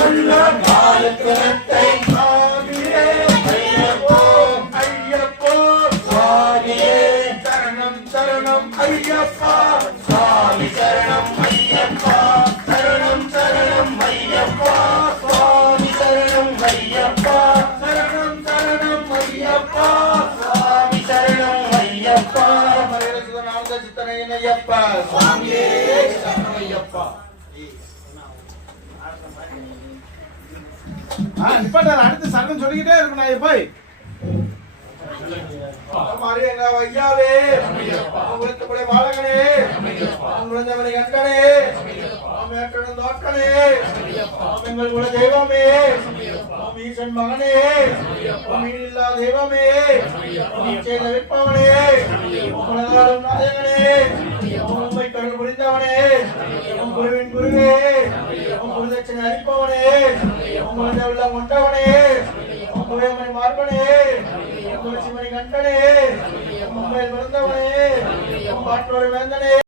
உள்ள காலத்தை சாமியே ஐயப்போ ஐயப்போ சுவாமியே சரணம் சரணம் ஐயப்பா சுவாமி சரணம் ஐயப்பா சரணம் சரணம் ஐயப்பா சுவாமி சரணம் ஐயப்பா சரணம் சரணம் ஐயப்பா சுவாமி சரணம் ஐயப்பா மரணசுதனாந்த சித்தனையப்பா சுவாமியே சரணம் ஐயப்பா. அடுத்து சரணம் சொல்லிக்கிட்டே இருக்கணும் போய் ஐயாவே உங்களுடைய பாலகனே உங்களுடைய கண்டனே தோற்றனே எங்கள் குல தெய்வமே ஈசன் மகனே இல்லா தெய்வமே விற்பவனே உலகாடும் நாயகனே உண்மை கருள் புரிந்தவனே குருவின் குருவே குருதட்சணை அளிப்பவனே உங்களுடைய உள்ள கொண்டவனே உங்களுடைய மார்பனே சிவனை கண்டனே உண்மையில் பிறந்தவனே பாட்டோடு வேந்தனே